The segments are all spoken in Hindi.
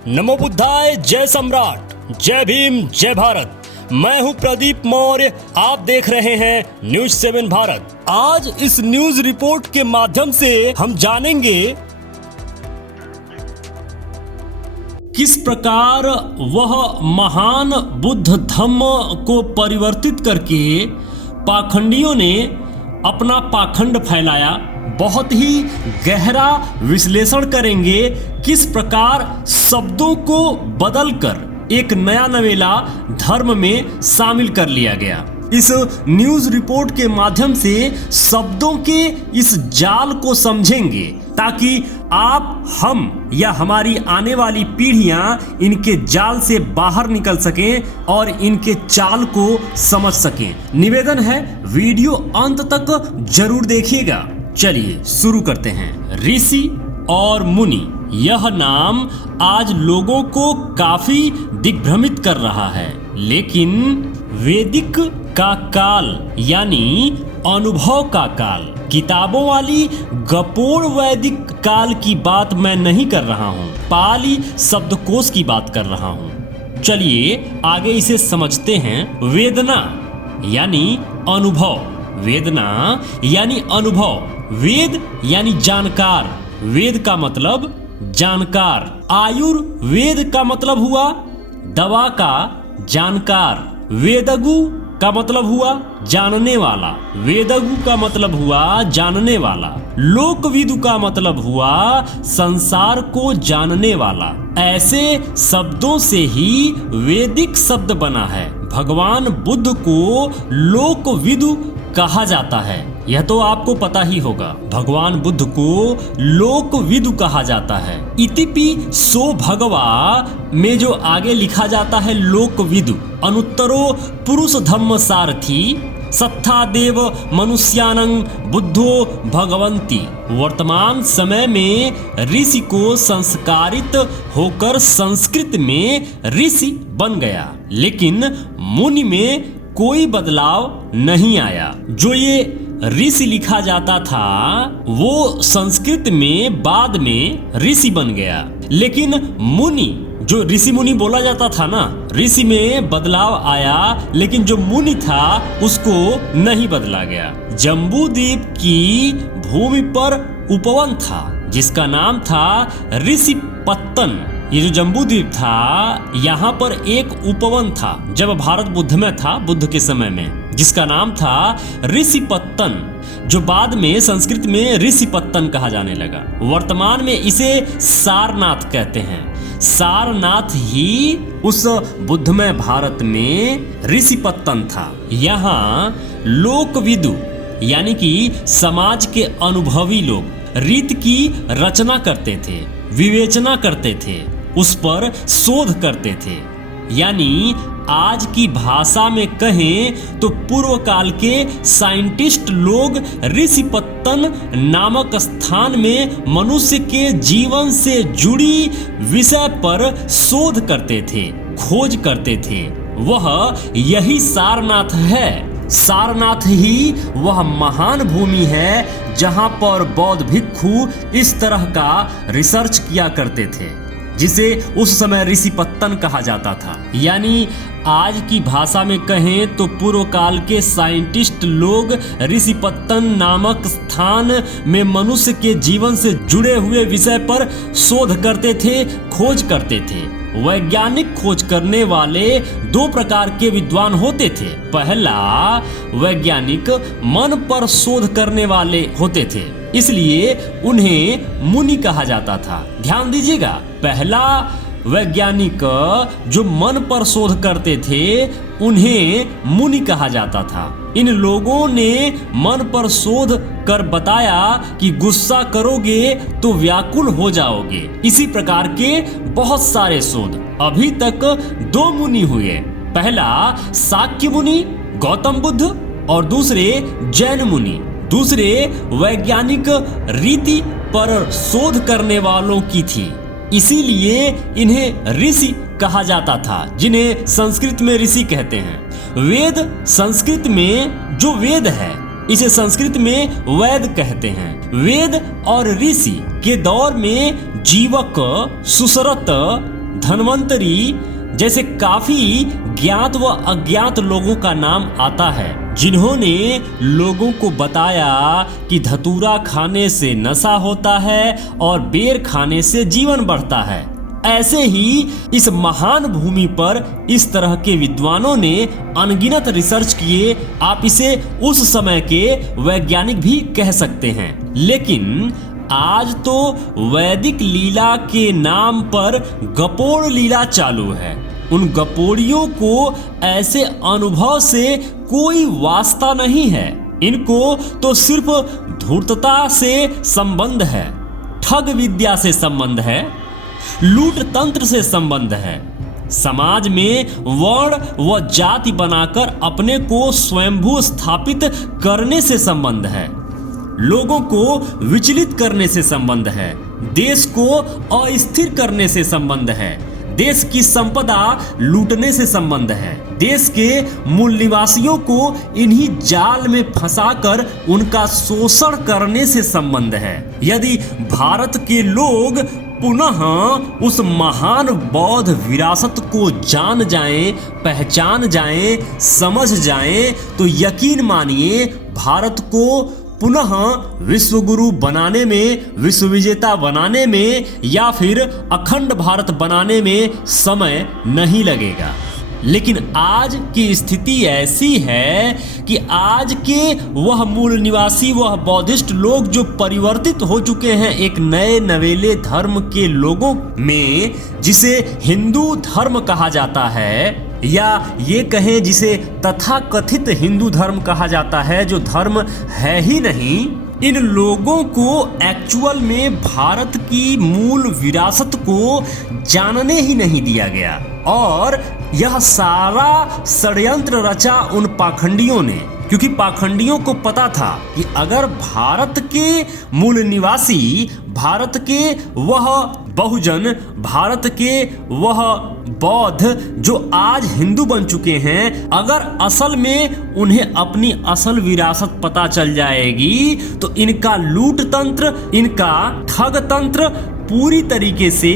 नमो बुद्धाय, जय सम्राट, जय भीम, जय भारत। मैं हूं प्रदीप मौर्य, आप देख रहे हैं न्यूज 7 भारत। आज इस न्यूज रिपोर्ट के माध्यम से हम जानेंगे किस प्रकार वह महान बुद्ध धम्म को परिवर्तित करके पाखंडियों ने अपना पाखंड फैलाया। बहुत ही गहरा विश्लेषण करेंगे किस प्रकार शब्दों को बदलकर एक नया नवेला धर्म में शामिल कर लिया गया। इस न्यूज रिपोर्ट के माध्यम से शब्दों के इस जाल को समझेंगे ताकि आप, हम या हमारी आने वाली पीढ़ियां इनके जाल से बाहर निकल सकें और इनके चाल को समझ सकें। निवेदन है वीडियो अंत तक जरूर देखिएगा। चलिए शुरू करते हैं। ऋषि और मुनि, यह नाम आज लोगों को काफी दिग्भ्रमित कर रहा है, लेकिन वैदिक का काल यानी अनुभव का काल, किताबों वाली गपोड़ वैदिक काल की बात मैं नहीं कर रहा हूँ, पाली शब्दकोश की बात कर रहा हूँ। चलिए आगे इसे समझते हैं। वेदना यानी अनुभव, वेदना यानी अनुभव, वेद यानी जानकार, वेद का मतलब जानकार। आयुर्वेद का मतलब हुआ दवा का जानकार, वेदगु का मतलब हुआ जानने वाला, वेदगु का मतलब हुआ जानने वाला, लोकविदु का मतलब हुआ संसार को जानने वाला। ऐसे शब्दों से ही वैदिक शब्द बना है। भगवान बुद्ध को लोकविदु कहा जाता है, यह तो आपको पता ही होगा। भगवान बुद्ध को लोकविदु कहा जाता है। इतिपि सो भगवा में जो आगे लिखा जाता है लोकविदु, अनुत्तरो पुरुष धम्म सारथी सत्था देव मनुष्यानं बुद्धो भगवंती। वर्तमान समय में ऋषि को संस्कारित होकर संस्कृत में ऋषि बन गया, लेकिन मुनि में कोई बदलाव नहीं आया। जो ये ऋषि लिखा जाता था वो संस्कृत में बाद में ऋषि बन गया, लेकिन मुनि, जो ऋषि मुनि बोला जाता था ना, ऋषि में बदलाव आया, लेकिन जो मुनि था उसको नहीं बदला गया। जम्बू द्वीप की भूमि पर उपवन था जिसका नाम था ऋषिपत्तन। ये जो जम्बू द्वीप था, यहाँ पर एक उपवन था जब भारत बुद्ध में था, बुद्ध के समय में, जिसका नाम था ऋषिपत्तन, जो बाद में संस्कृत में ऋषिपत्तन कहा जाने लगा। वर्तमान में इसे सारनाथ कहते हैं। सारनाथ ही उस बुद्धमय भारत में ऋषिपत्तन था। यहाँ लोकविदु यानी कि समाज के अनुभवी लोग रीत की रचना करते थे, विवेचना करते थे, उस पर शोध करते थे। यानी आज की भाषा में कहें तो पूर्व काल के साइंटिस्ट लोग ऋषिपत्तन नामक स्थान में मनुष्य के जीवन से जुड़ी विषय पर शोध करते थे, खोज करते थे। वह यही सारनाथ है। सारनाथ ही वह महान भूमि है जहां पर बौद्ध भिक्षु इस तरह का रिसर्च किया करते थे, जिसे उस समय ऋषिपत्तन कहा जाता था। यानी आज की भाषा में कहें तो पूर्व काल के साइंटिस्ट लोग ऋषिपत्तन नामक स्थान में मनुष्य के जीवन से जुड़े हुए विषय पर शोध करते थे, खोज करते थे। वैज्ञानिक खोज करने वाले दो प्रकार के विद्वान होते थे। पहला, वैज्ञानिक मन पर शोध करने वाले होते थे, इसलिए उन्हें मुनि कहा जाता था। ध्यान दीजिएगा, पहला वैज्ञानिक जो मन पर शोध करते थे उन्हें मुनि कहा जाता था। इन लोगों ने मन पर शोध कर बताया कि गुस्सा करोगे तो व्याकुल हो जाओगे। इसी प्रकार के बहुत सारे शोध अभी तक दो मुनि हुए। पहला शाक्य मुनि गौतम बुद्ध और दूसरे जैन मुनि। दूसरे वैज्ञानिक रीति पर शोध करने वालों की थी, इसीलिए इन्हें ऋषि कहा जाता था, जिन्हें संस्कृत में ऋषि कहते हैं। वेद संस्कृत में जो वेद है इसे संस्कृत में वैद कहते हैं। वेद और ऋषि के दौर में जीवक, सुश्रत, धन्वंतरी जैसे काफी ज्ञात व अज्ञात लोगों का नाम आता है, जिन्होंने लोगों को बताया कि धतूरा खाने से नशा होता है और बेर खाने से जीवन बढ़ता है। ऐसे ही इस महान भूमि पर इस तरह के विद्वानों ने अनगिनत रिसर्च किए। आप इसे उस समय के वैज्ञानिक भी कह सकते हैं। लेकिन आज तो वैदिक लीला के नाम पर गपोड़ लीला चालू है। उन गपोड़ियों को ऐसे अनुभव से कोई वास्ता नहीं है। इनको तो सिर्फ धूर्तता से संबंध है, ठग विद्या से संबंध है, लूट तंत्र से संबंध है, समाज में वर्ण व जाति बनाकर अपने को स्वयंभू स्थापित करने से संबंध है, लोगों को विचलित करने से संबंध है, देश को अस्थिर करने से संबंध है, देश की संपदा लूटने से संबंध है, देश के मूल निवासियों को इन्हीं जाल में फंसाकर उनका शोषण करने से संबंध है। यदि भारत के लोग पुनः उस महान बौद्ध विरासत को जान जाएं, पहचान जाएं, समझ जाएं, तो यकीन मानिए भारत को पुनः विश्वगुरु बनाने में, विश्व विजेता बनाने में या फिर अखंड भारत बनाने में समय नहीं लगेगा। लेकिन आज की स्थिति ऐसी है कि आज के वह मूल निवासी, वह बौद्धिस्ट लोग जो परिवर्तित हो चुके हैं एक नए नवेले धर्म के लोगों में, जिसे हिंदू धर्म कहा जाता है, या ये कहें जिसे तथाकथित हिंदू धर्म कहा जाता है, जो धर्म है ही नहीं, इन लोगों को एक्चुअल में भारत की मूल विरासत को जानने ही नहीं दिया गया। और यह सारा षड्यंत्र रचा उन पाखंडियों ने, क्योंकि पाखंडियों को पता था कि अगर भारत के मूल निवासी, भारत के वह बहुजन, भारत के वह बौद्ध जो आज हिंदू बन चुके हैं, अगर असल में उन्हें अपनी असल विरासत पता चल जाएगी तो इनका लूट तंत्र, इनका ठग तंत्र पूरी तरीके से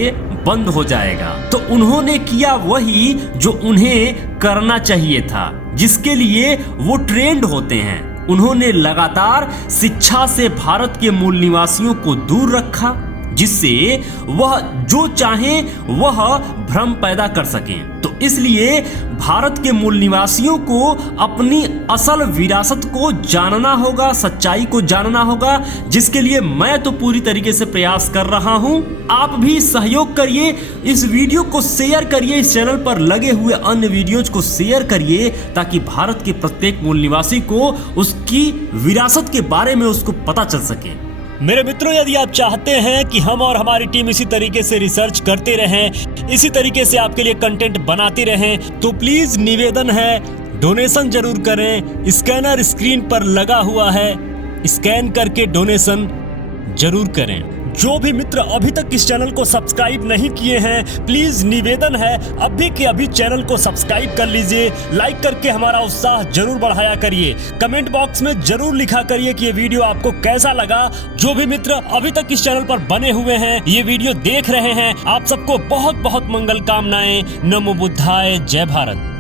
बंद हो जाएगा। तो उन्होंने किया वही जो उन्हें करना चाहिए था, जिसके लिए वो ट्रेंड होते हैं। उन्होंने लगातार शिक्षा से भारत के मूल निवासियों को दूर रखा, जिससे वह जो चाहे वह भ्रम पैदा कर सकें। तो इसलिए भारत के मूल निवासियों को अपनी असल विरासत को जानना होगा, सच्चाई को जानना होगा, जिसके लिए मैं तो पूरी तरीके से प्रयास कर रहा हूं। आप भी सहयोग करिए, इस वीडियो को शेयर करिए, इस चैनल पर लगे हुए अन्य वीडियोज को शेयर करिए, ताकि भारत के प्रत्येक मूल निवासी को उसकी विरासत के बारे में उसको पता चल सके। मेरे मित्रों, यदि आप चाहते हैं कि हम और हमारी टीम इसी तरीके से रिसर्च करते रहें, इसी तरीके से आपके लिए कंटेंट बनाते रहें, तो प्लीज निवेदन है, डोनेशन जरूर करें। स्कैनर स्क्रीन पर लगा हुआ है, स्कैन करके डोनेशन जरूर करें। जो भी मित्र अभी तक इस चैनल को सब्सक्राइब नहीं किए हैं, प्लीज निवेदन है अभी के अभी चैनल को सब्सक्राइब कर लीजिए। लाइक करके हमारा उत्साह जरूर बढ़ाया करिए। कमेंट बॉक्स में जरूर लिखा करिए कि ये वीडियो आपको कैसा लगा। जो भी मित्र अभी तक इस चैनल पर बने हुए हैं, ये वीडियो देख रहे हैं, आप सबको बहुत बहुत मंगल कामनाएं। नमो बुद्धाय, जय भारत।